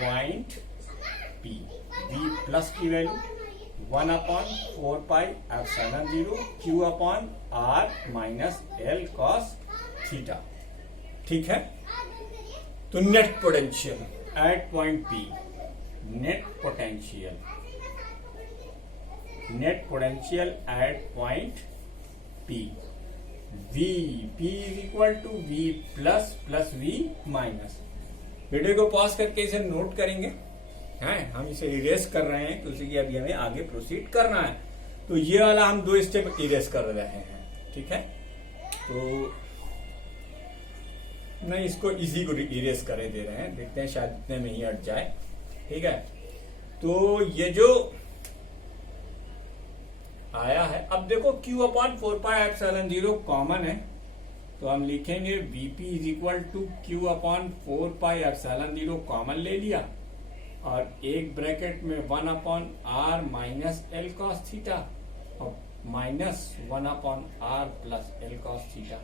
Point P। V plus की value 1/4πε0 Q/r minus L cos theta. ठीक है, तो net potential at point P, net potential at point P, V P is equal to V plus V minus. Video को pause करके इसे note करेंगे हैं, हम इसे इरेज कर रहे हैं क्योंकि अभी हमें आगे प्रोसीड करना है। तो ये वाला हम 2 स्टेप इरेज कर रहे हैं, ठीक है। तो नहीं, इसको इजी को इरेज करे दे रहे हैं, देखते हैं शायद इतने में ही हट जाए। ठीक है, तो ये जो आया है, अब देखो Q/4πε0 कॉमन है, तो हम लिखेंगे Vp is equal to Q/4πε0 common ले लिया और एक ब्रैकेट में 1/r minus L cos theta और minus 1/r plus L cos theta.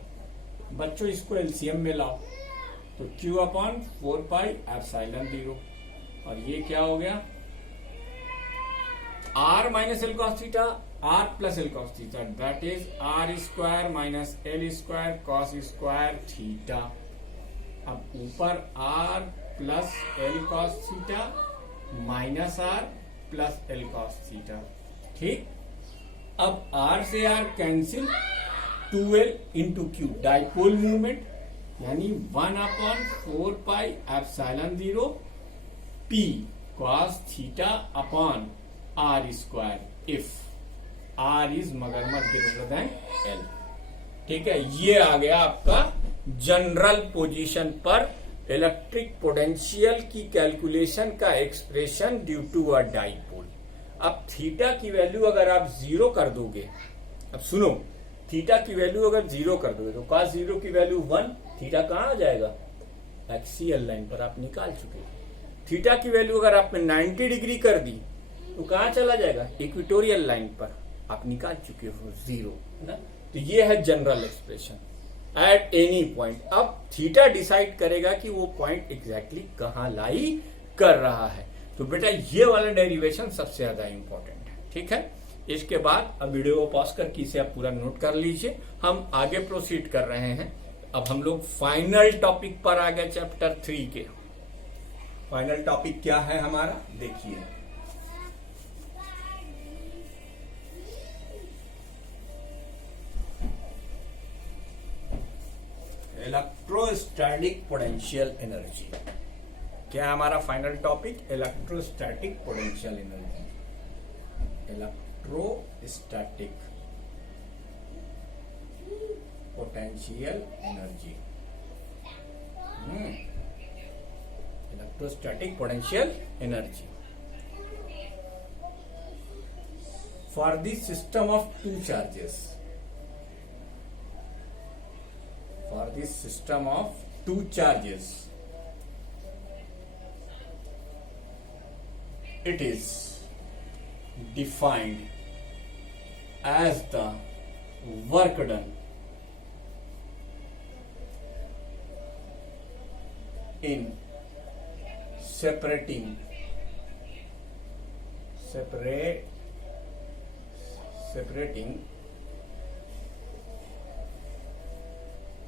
बच्चों इसको एलसीएम में लाओ, तो Q/4πε0 और ये क्या हो गया, r minus L cos theta, r plus L cos theta, that is r² minus L² cos square theta. अब ऊपर r plus L cos theta minus r plus L cos theta. ठीक, अब r से r cancel, 2L into Q dipole movement, यानी 1/4πε0 P cos theta upon r² if r is मगरमच्छ greater than L। ठीक है, ये आ गया आपका जनरल पोजीशन पर इलेक्ट्रिक पोटेंशियल की कैलकुलेशन का expression due to a dipole. अब थीटा की वैल्यू अगर आप 0 कर दोगे, अब सुनो, थीटा की वैल्यू अगर 0 कर दोगे तो cos 0 की वैल्यू 1, थीटा कहां आ जाएगा, एक्सियल लाइन पर आप निकाल चुके हो। थीटा की वैल्यू अगर आपने 90 डिग्री कर दी तो कहां चला जाएगा, इक्वेटोरियल लाइन पर आप निकाल चुके हो 0 ना। तो ये है general expression at any point. अब थीटा डिसाइड करेगा कि वो पॉइंट एग्जैक्टली कहां लाई कर रहा है। तो बेटा ये वाला डेरिवेशन सबसे ज्यादा इंपॉर्टेंट है। ठीक है, इसके बाद अब वीडियो को पॉज करके इसे आप पूरा नोट कर लीजिए, हम आगे प्रोसीड कर रहे हैं। अब हम लोग फाइनल टॉपिक पर आ गए, चैप्टर 3 के। फाइनल टॉपिक क्या है हमारा, देखिए, इलेक्ट्रोस्टैटिक पोटेंशियल एनर्जी। क्या है हमारा final topic, electrostatic potential energy. Electrostatic potential energy, electrostatic potential energy for the system of 2 charges. For the system of 2 charges, it is defined as the work done in separating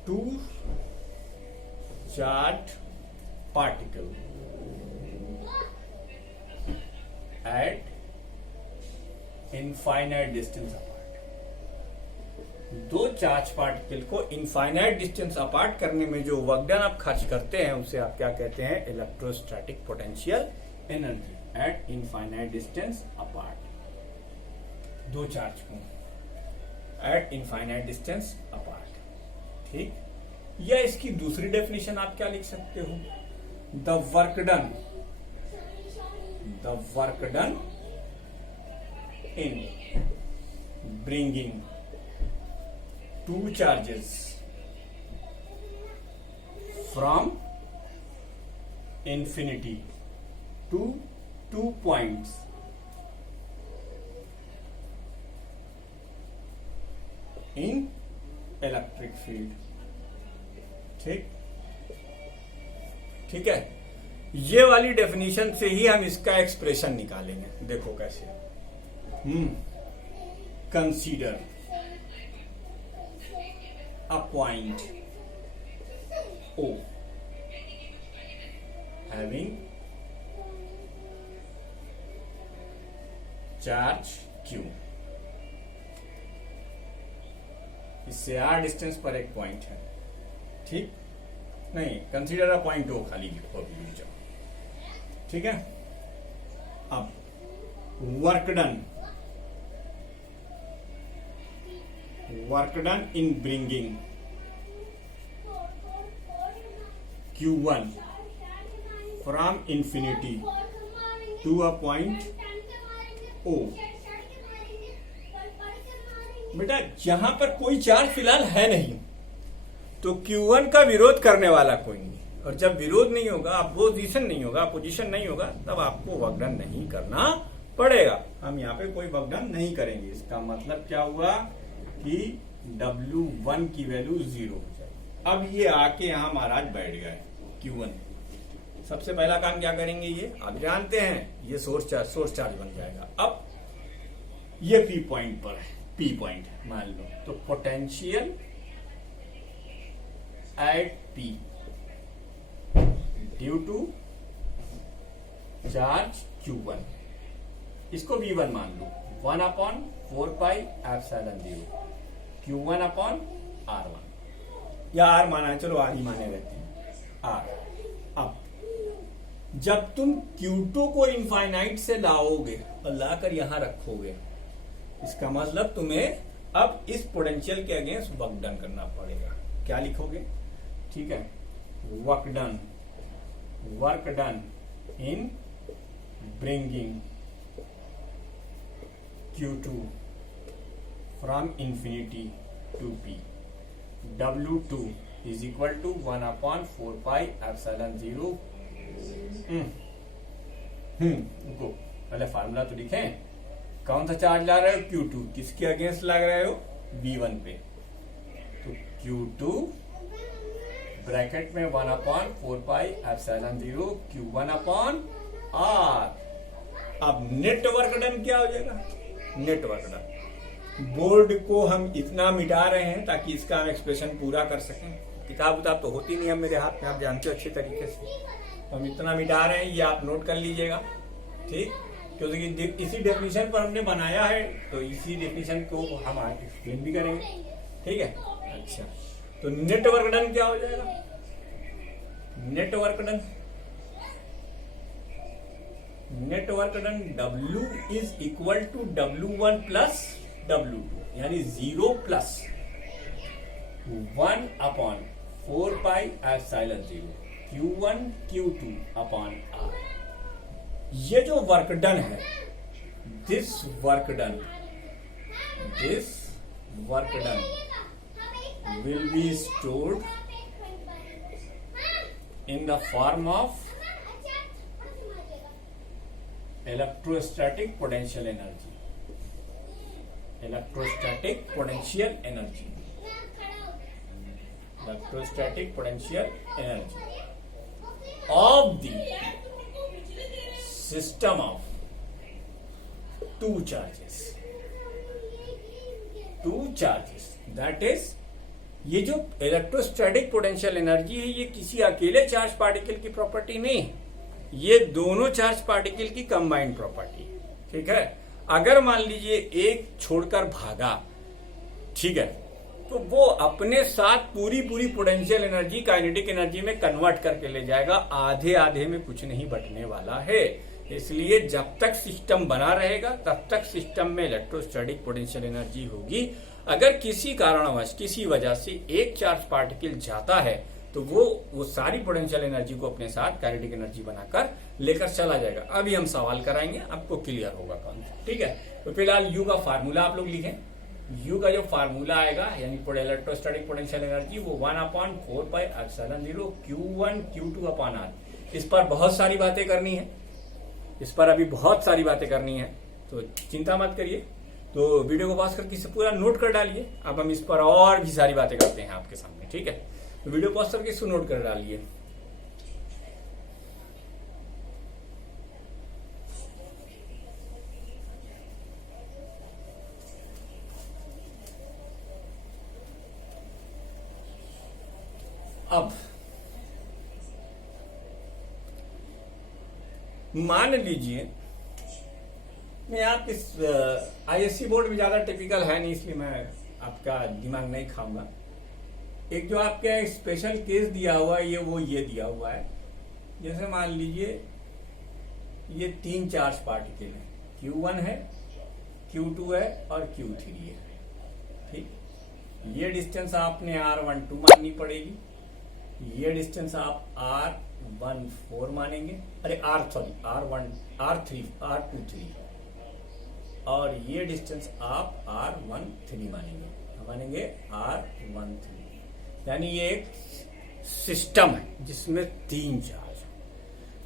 two charged particle at infinite distance apart। 2 charge particle को infinite distance apart करने में जो work done आप खर्च करते हैं उसे आप क्या कहते हैं, electrostatic potential energy at infinite distance apart. 2 charge को एट इनफाइनाइट डिस्टेंस अपार्ट। ठीक, या इसकी दूसरी डेफिनेशन आप क्या लिख सकते हो, the work done in bringing 2 charges from infinity to 2 points in electric field. ठीक है, ये वाली डेफिनेशन से ही हम इसका एक्सप्रेशन निकालेंगे। देखो कैसे। Consider a point O having charge Q। इससे R डिस्टेंस पर एक पॉइंट है, ठीक नहीं, कंसीडर अ पॉइंट O खाली लिखो अभी जाओ, ठीक है। अब work done in bringing Q1 from infinity to a point O। बेटा जहां पर कोई चार्ज फिलहाल है नहीं तो Q1 का विरोध करने वाला कोई नहीं, और जब विरोध नहीं होगा, अपोजिशन नहीं होगा, अपोजिशन नहीं होगा, तब आपको वर्क डन नहीं करना पड़ेगा। हम यहाँ पे कोई वर्क डन नहीं करेंगे। इसका मतलब क्या हुआ कि W1 की वैल्यू 0 हो जाएगी। अब ये आके यहां महाराज बैठ गए Q1। सबसे पहला काम क्या करेंगे, ये आप जानते हैं, ये सोर्स चार्ज बन जाएगा। अब ये P पॉइंट पर है, P पॉइंट है मान लो, तो potential at P due to charge Q1, इसको V1 मान लो, 1/4πε0 Q1 अपॉन R1, या R माना है, चलो R ही माने रहते हैं, R। अब जब तुम Q2 को इनफाइनाइट से लाओगे और लाकर यहां रखोगे, इसका मतलब तुम्हें अब इस पोटेंशियल के अगेंस्ट वर्क डन करना पड़ेगा। क्या लिखोगे, ठीक है, work done in bringing Q2 from infinity to P, W2 is equal to 1/4πε0। रुको, पहले फार्मूला तो लिखें। कौन सा चार्ज ला रहे हो, Q2, किसके अगेंस्ट लग रहे हो, V1 पे, तो Q2 ब्रैकेट में 1/4πε0 Q1/R। अब नेटवर्क डन क्या हो जाएगा, नेटवर्क डन। बोर्ड को हम इतना मिटा रहे हैं ताकि इसका हम एक्सप्रेशन पूरा कर सकें। किताब उताब तो होती नहीं है मेरे हाथ में, आप जानते हो अच्छे तरीके से, हम इतना मिटा रहे हैं, ये आप नोट कर लीजिएगा, ठीक, क्योंकि इसी डेफिनेशन पर हमने बनाया है, तो इसी डेफिनेशन को हम आगे एक्सप्लेन भी करेंगे, ठीक है। अच्छा, तो नेटवर्क डन क्या हो जाएगा, network done W is equal to W1 plus W2, यानी 0 plus 1/4πε0 Q1 Q2 upon R। ये जो वर्क डन है, this work done will be stored in the form of electrostatic potential energy of the system of two charges, that is, ये जो electrostatic potential energy है, ये किसी अकेले charge particle की प्रॉपर्टी नहीं, ये दोनों चार्ज पार्टिकल की कंबाइंड प्रॉपर्टी, ठीक है। अगर मान लीजिए एक छोड़कर भागा, ठीक है, तो वो अपने साथ पूरी पोटेंशियल एनर्जी काइनेटिक एनर्जी में कन्वर्ट करके ले जाएगा, आधे में कुछ नहीं बटने वाला है। इसलिए जब तक सिस्टम बना रहेगा तब तक सिस्टम में इलेक्ट्रोस्टैटिक पोटेंशियल एनर्जी होगी। अगर किसी कारणवश, किसी वजह से एक चार्ज पार्टिकल जाता है तो वो सारी पोटेंशियल एनर्जी को अपने साथ काइनेटिक एनर्जी बनाकर लेकर चला जाएगा। अभी हम सवाल कराएंगे, आपको क्लियर होगा कॉन्सेप्ट, ठीक है। तो फिलहाल यू का फार्मूला आप लोग लिखें। यू का जो फार्मूला आएगा, यानी इलेक्ट्रोस्टैटिक पोटेंशियल एनर्जी, वो 1/4πε0 Q1 Q2 अपॉन R। इस पर बहुत सारी बातें करनी है, तो चिंता मत करिए। तो वीडियो को पॉज करके इसे पूरा नोट कर डालिए। अब हम इस पर और भी सारी बातें करते हैं आपके सामने, ठीक है। तो वीडियो पॉज करके इसको नोट कर डालिए। अब मान लीजिए, मैं आप इस आईएससी बोर्ड में ज्यादा टिपिकल है नहीं, इसलिए मैं आपका दिमाग नहीं खाऊंगा। एक जो आपका स्पेशल केस दिया हुआ है, ये दिया हुआ है। जैसे मान लीजिए ये 3 चार्ज पार्टिकल है, Q1 है, Q2 है और Q3 है। ठीक, ये डिस्टेंस आपने R12 माननी पड़ेगी, ये डिस्टेंस आप R14 मानेंगे, अरे R23 और ये डिस्टेंस आप R13 मानेंगे R13। यानी ये एक सिस्टम है जिसमें 3 चार्ज।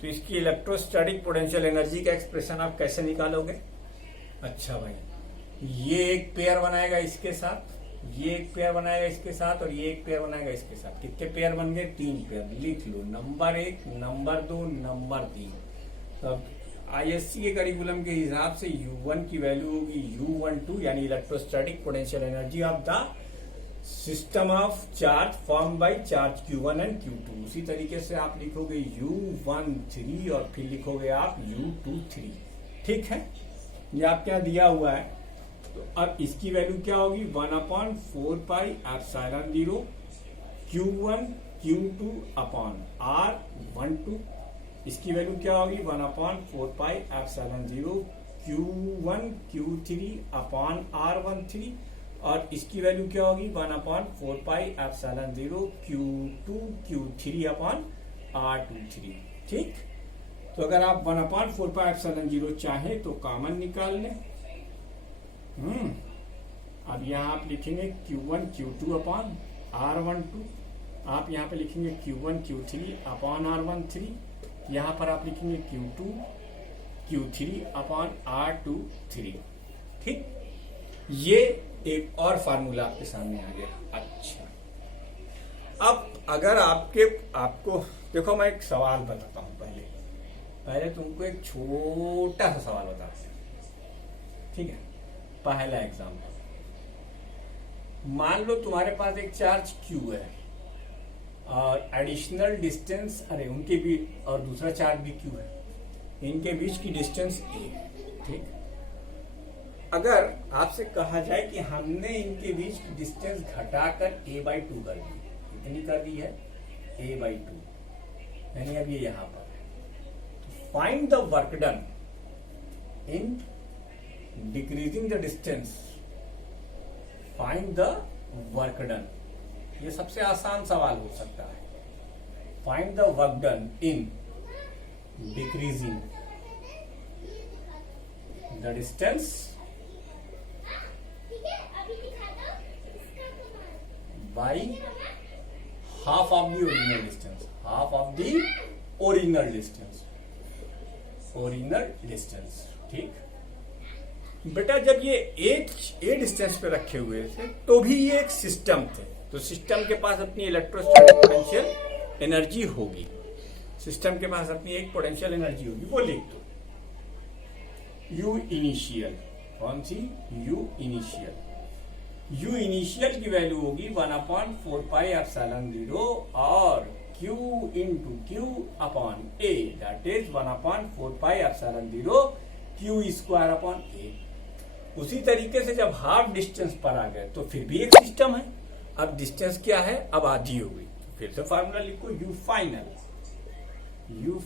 तो इसकी इलेक्ट्रोस्टैटिक पोटेंशियल एनर्जी का एक्सप्रेशन आप कैसे निकालोगे? अच्छा भाई, ये एक पेयर बनाएगा इसके साथ, ये एक पेयर बनाएगा इसके साथ और ये एक पेयर बनाएगा इसके साथ। कितने पेयर बन गए? 3 पेयर। लिख लो, नंबर 1, नंबर 2, नंबर 3। तो आईएससी के करिकुलम के हिसाब से U1 की वैल्यू होगी U12, यानी electrostatic potential energy of the system of charge form by charge Q1 and Q2। उसी तरीके से आप लिखोगे U13 और फिर लिखोगे आप U23। ठीक है, ये आपके यहाँ दिया हुआ है। तो अब इसकी वैल्यू क्या होगी? 1/4 pi epsilon 0 Q1 Q2 upon R12। इसकी वैल्यू क्या होगी? 1/4 pi epsilon 0 Q1 Q3 upon R13। और इसकी वैल्यू क्या होगी? 1/4 pi epsilon 0 Q2 Q3 upon R23। ठीक, तो अगर आप 1/4 पाई एप्सिलॉन 0 चाहे तो कॉमन निकाल लें। अब यहाँ आप लिखेंगे Q1 Q2 अपॉन R12, आप यहाँ पे लिखेंगे Q1 Q3 अपॉन R13, यहाँ पर आप लिखेंगे Q2 Q3 अपॉन R23। ठीक, ये एक और फार्मूला आपके सामने आ गया। अच्छा, अब अगर आपको देखो, मैं एक सवाल बताता हूं। पहले तुमको एक छोटा सा सवाल बताता हूं। ठीक है, पहला एग्जाम्पल, मान लो तुम्हारे पास एक चार्ज Q है और एडिशनल डिस्टेंस, अरे उनके बीच, और दूसरा चार्ज भी Q है, इनके बीच की डिस्टेंस A। ठीक, अगर आपसे कहा जाए कि हमने इनके बीच की डिस्टेंस घटाकर A/2 कर दी, कितनी कर दी है? A/2, यानी अब ये यहां पर है। Find the work done in decreasing the distance. Find the work done, ये सबसे आसान सवाल हो सकता है। Find the work done in decreasing the distance by half of the original distance, half of the original distance। ठीक, बेटा जब ये ए डिस्टेंस पे रखे हुए थे तो भी ये एक सिस्टम थे, तो सिस्टम के पास अपनी इलेक्ट्रोस्टैटिक पोटेंशियल एनर्जी होगी। सिस्टम के पास अपनी एक पोटेंशियल एनर्जी होगी, वो लिख दो। U इनिशियल, कौन सी? U initial. U इनिशियल की वैल्यू होगी 1/4 पाई एप्सिलॉन 0 और Q into Q upon A, that is 1/4 pi epsilon 0 Q square upon A। उसी तरीके से जब हाफ डिस्टेंस पर आ गए तो फिर भी एक सिस्टम है। अब डिस्टेंस क्या है? अब आधी हो गई। फिर से फार्मूला लिखो, U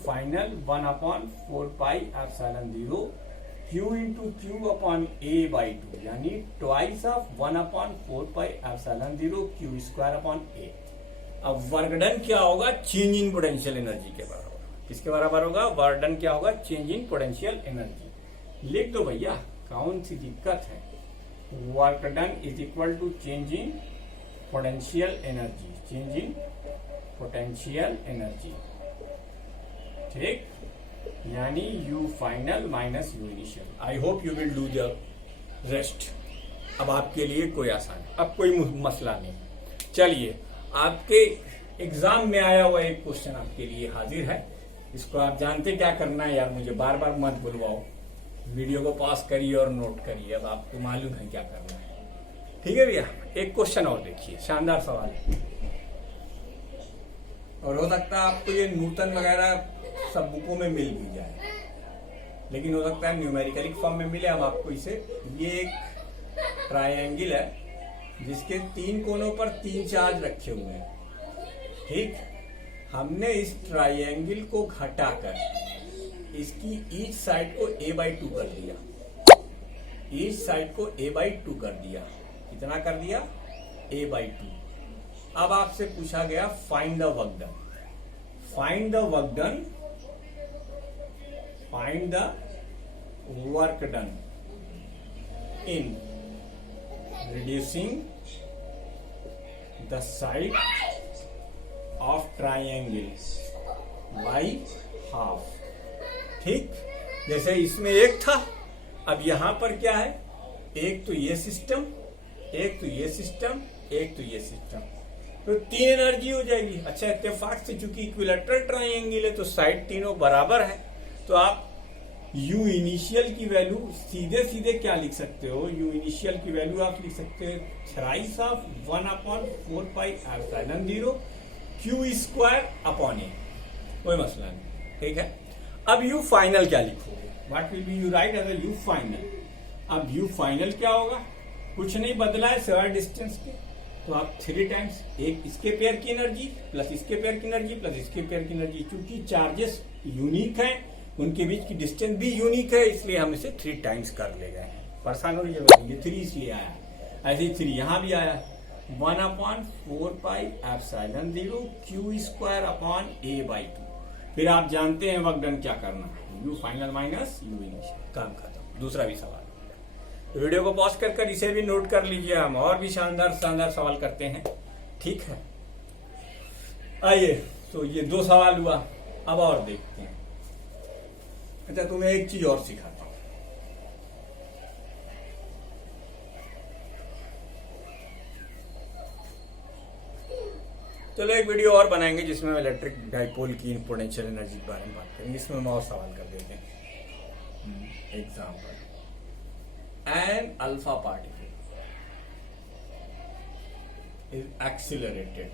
final 1/4 pi epsilon 0 Q into Q upon A/2, यानी twice of 1/4 pi epsilon 0 Q square upon A। अब वर्क डन क्या होगा? चेंज इन पोटेंशियल एनर्जी के बराबर। किसके बराबर होगा? वर्क डन क्या होगा? Change in potential energy. लिख दो भैया, कौन सी दिक्कत है? Work done is equal to change in potential energy, change in potential energy. ठीक, यानी U final minus U initial. I hope you will do the rest. अब आपके लिए कोई आसान, अब कोई मसला नहीं। चलिए, आपके एग्जाम में आया हुआ एक क्वेश्चन आपके लिए हाजिर है। इसको आप जानते क्या करना है यार, मुझे बार बार मत बुलवाओ। वीडियो को पॉज करिए और नोट करिए, अब आपको मालूम है क्या करना है। ठीक है भैया, एक क्वेश्चन और देखिए, शानदार सवाल है। और हो सकता है आपको ये न्यूटन वगैरह सब बुकों में मिल भी जाए, लेकिन हो सकता है न्यूमेरिकल फॉर्म में मिले। हम आपको इसे, ये एक ट्रायंगल है जिसके 3 कोनों पर 3 चार्ज रखे हुए हैं, ठीक। हमने इस ट्रायंगल को घटाकर इसकी ईच साइड को a/2 कर दिया, ईच साइड को a/2 कर दिया। कितना कर दिया? a/2। अब आपसे पूछा गया find the work done, find the work done, find the work done in reducing the side of triangle by half, ठीक। जैसे इसमें एक था, अब यहां पर क्या है, एक तो ये सिस्टम, एक तो ये सिस्टम, एक तो ये सिस्टम, तो 3 एनर्जी हो जाएगी। अच्छा, इत्तेफाक से चूंकि इक्विलेटरल ट्रायंगल है तो साइड तीनों बराबर है, तो आप u इनिशियल की वैल्यू सीधे सीधे क्या लिख सकते हो, u इनिशियल की वैल्यू आप लिख सकते हो thrice of 1/4 pi epsilon 0 q square upon a, कोई मसला नहीं, ठीक है। अब u फाइनल क्या लिखोगे, what will be U write as u final. अब u फाइनल क्या होगा, कुछ नहीं बदला है सिवाय डिस्टेंस के, तो आप 3 टाइम्स, एक इसके पेयर की एनर्जी प्लस इसके पेयर की एनर्जी प्लस इसके पेयर की एनर्जी, चूंकि चार्जेस यूनिक हैं, उनके बीच की डिस्टेंस भी यूनिक है, इसलिए हम इसे 3 टाइम्स कर ले गए हैं। परेशान होने की जरूरत नहीं, 3 इसलिए आया, ऐसे ही 3 यहां भी आया, 1/4 pi epsilon 0 q square upon a/2। फिर आप जानते हैं वर्क डन क्या करना है, u final minus u initial, काम खत्म। दूसरा भी सवाल, वीडियो को पॉज कर इसे भी नोट कर लीजिए, हम और भी शानदार शानदार सवाल करते हैं, ठीक है। आइए, तो ये 2 सवाल हुआ, अब और देखते हैं। अच्छा, तुम्हें एक चीज और सिखाता हूं। चलो एक वीडियो और बनाएंगे जिसमें हम इलेक्ट्रिक डाइपोल की पोटेंशियल एनर्जी के बारे में बात करेंगे, इसमें हम और सवाल कर देते हैं। Example, an alpha particle is accelerated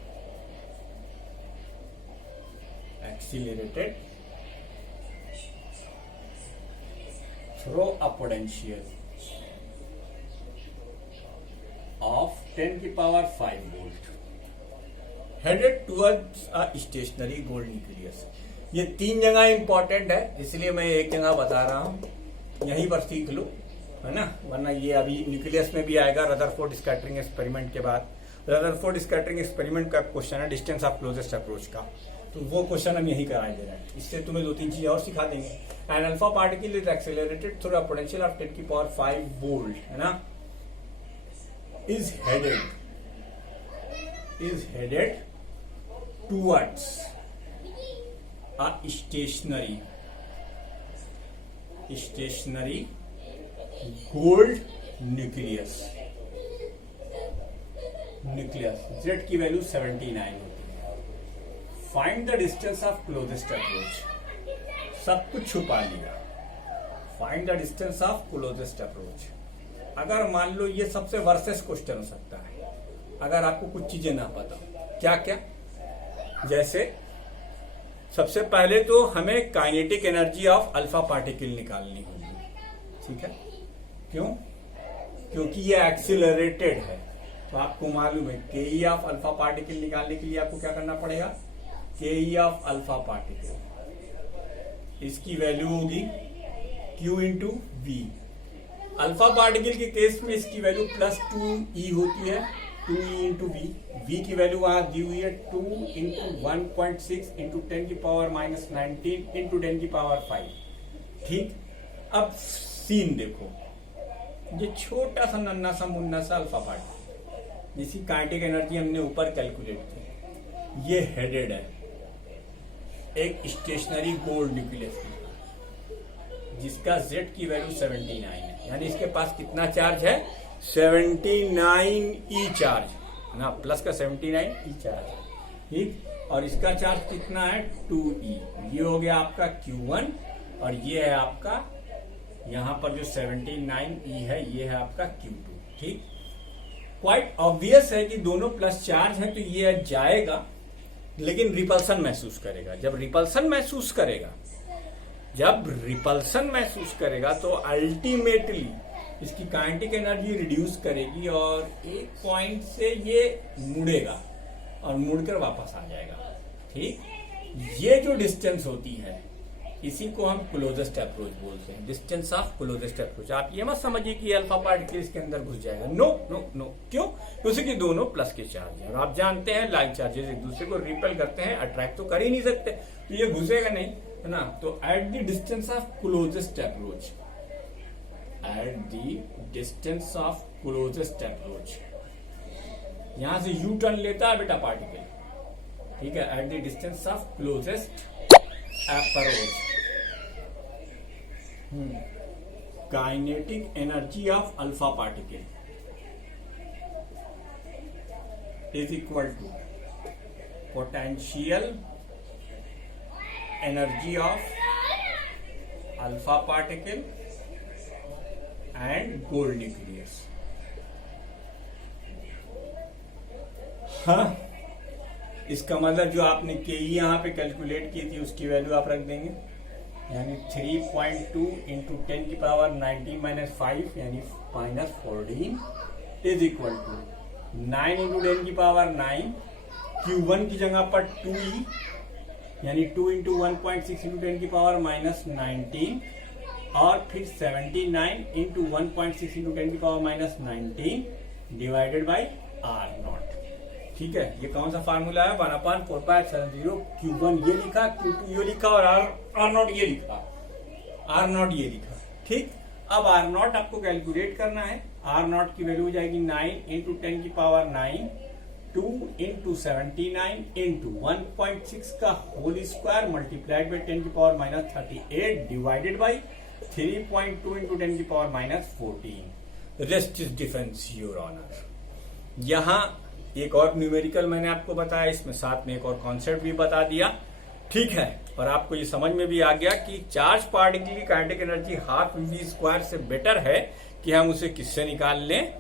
through a potential of 10⁵ volt headed towards a stationary gold nucleus। ये 3 जगह इंपॉर्टेंट है, इसलिए मैं एक जगह बता रहा हूं, यहीं पर सीख लो, है ना, वरना ये अभी न्यूक्लियस में भी आएगा रदरफोर्ड स्कैटरिंग एक्सपेरिमेंट के बाद। रदरफोर्ड स्कैटरिंग एक्सपेरिमेंट का क्वेश्चन है डिस्टेंस ऑफ क्लोजेस्ट अप्रोच का, तो वो क्वेश्चन हम यही कराए दे रहे हैं। इससे तुम्हें 2-3 चीजें और सिखा देंगे। An alpha particle is accelerated through a potential of 10⁵ volt, है ना, is headed towards a stationary gold nucleus. Z की वैल्यू 79 होती है। Find the distance of closest approach, सब कुछ छुपा लिया। Find the distance of closest approach. अगर मान लो ये सबसे वर्सेस क्वेश्चन हो सकता है, अगर आपको कुछ चीजें ना पता, क्या क्या, जैसे सबसे पहले तो हमें kinetic energy of alpha particle निकालनी होगी, ठीक है। क्यों? क्योंकि ये एक्सिलरेटेड है, तो आपको मालूम है के ऑफ अल्फा पार्टिकल निकालने के लिए आपको क्या करना पड़ेगा, के ऑफ अल्फा पार्टिकल, इसकी वैल्यू होगी Q into V. Alpha particle के केस में इसकी वैल्यू +2e होती है, 2e इंटू वी। वी की वैल्यू वहां दी हुई है 2 इंटू 1.6 इंटू 10⁻⁻19 इंटू 10⁵ ठीक। अब सीन देखो, ये छोटा सा नन्ना सा मुन्ना सा अल्फा पार्टिकल जिसकी काइनेटिक एनर्जी हमने ऊपर कैलकुलेट की, ये हेडेड है एक स्टेशनरी गोल्ड न्यूक्लियस जिसका Z की वैल्यू 79 है, यानी इसके पास कितना चार्ज है, 79 ई चार्ज ना, प्लस का 79 ई चार्ज, ठीक। और इसका चार्ज कितना है 2e। ये हो गया आपका Q1 और ये है आपका यहां पर जो 79e है, ये है आपका Q2, ठीक। क्वाइट ऑब्वियस है कि दोनों प्लस चार्ज है तो ये जाएगा, लेकिन रिपल्सन महसूस करेगा। जब रिपल्सन महसूस करेगा तो अल्टीमेटली इसकी काइनेटिक एनर्जी रिड्यूस करेगी और एक पॉइंट से ये मुड़ेगा और मुड़कर वापस आ जाएगा। ठीक, ये जो डिस्टेंस होती है इसी को हम क्लोजेस्ट अप्रोच बोलते हैं, डिस्टेंस ऑफ क्लोजेस्ट अप्रोच। आप ये मत समझिए कि अल्फा पार्टिकल इसके अंदर घुस जाएगा, नो नो नो। क्यों? क्योंकि दोनों प्लस के चार्ज हैं और आप जानते हैं लाइक चार्जेस एक दूसरे को रिपेल करते हैं, अट्रैक्ट तो कर ही नहीं सकते, तो ये घुसेगा नहीं, है ना। तो eight the distance of closest approach, यहां से यू टर्न लेता है बेटा पार्टिकल, ठीक है, at the distance of closest approach, kinetic energy of alpha particle is equal to potential energy of alpha particle and gold nucleus. हाँ, इसका मतलब जो आपने के यहां पे कैलकुलेट की थी उसकी वैल्यू आप रख देंगे, यानी 3.2 इंटू 10 की पावर 19 माइनस 5 यानी minus 14 is equal to 9 into 10 की पावर 9, Q1 की जगह पर 2e यानी 2 इंटू 1.6 इंटू 10 की पावर माइनस 19 और फिर 79 इंटू 1.6 इंटू 10 की power minus 19 divided by R0। ठीक है, ये कौन सा फार्मूला है? 1/4π/0 Q1 ये लिखा, Q2 ये लिखा और R0 ये लिखा। ठीक, अब R0 आपको कैलकुलेट करना है। R0 की वैल्यू हो जाएगी 9 इंटू 10 की पावर 9, 2 इंटू 79 इंटू 1.6 का होल स्क्वायर मल्टीप्लाइड बाई 10 की power minus 38 divided by 3.2 into 10 की power minus 14। Rest is difference your honour. यहां एक और न्यूमेरिकल मैंने आपको बताया, इसमें साथ में एक और कॉन्सेप्ट भी बता दिया। ठीक है, और आपको ये समझ में भी आ गया कि चार्ज पार्टिकल की kinetic energy half V square से बेटर है कि हम उसे किससे निकाल लें,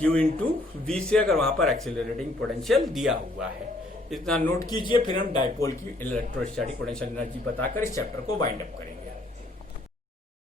Q इंटू वी से, अगर वहां पर एक्सेलरेटिंग पोटेंशियल दिया हुआ है। इतना नोट कीजिए, फिर हम डायपोल की इलेक्ट्रोस्टैटिक पोटेंशियल एनर्जी बताकर इस चैप्टर को वाइंड अप करेंगे।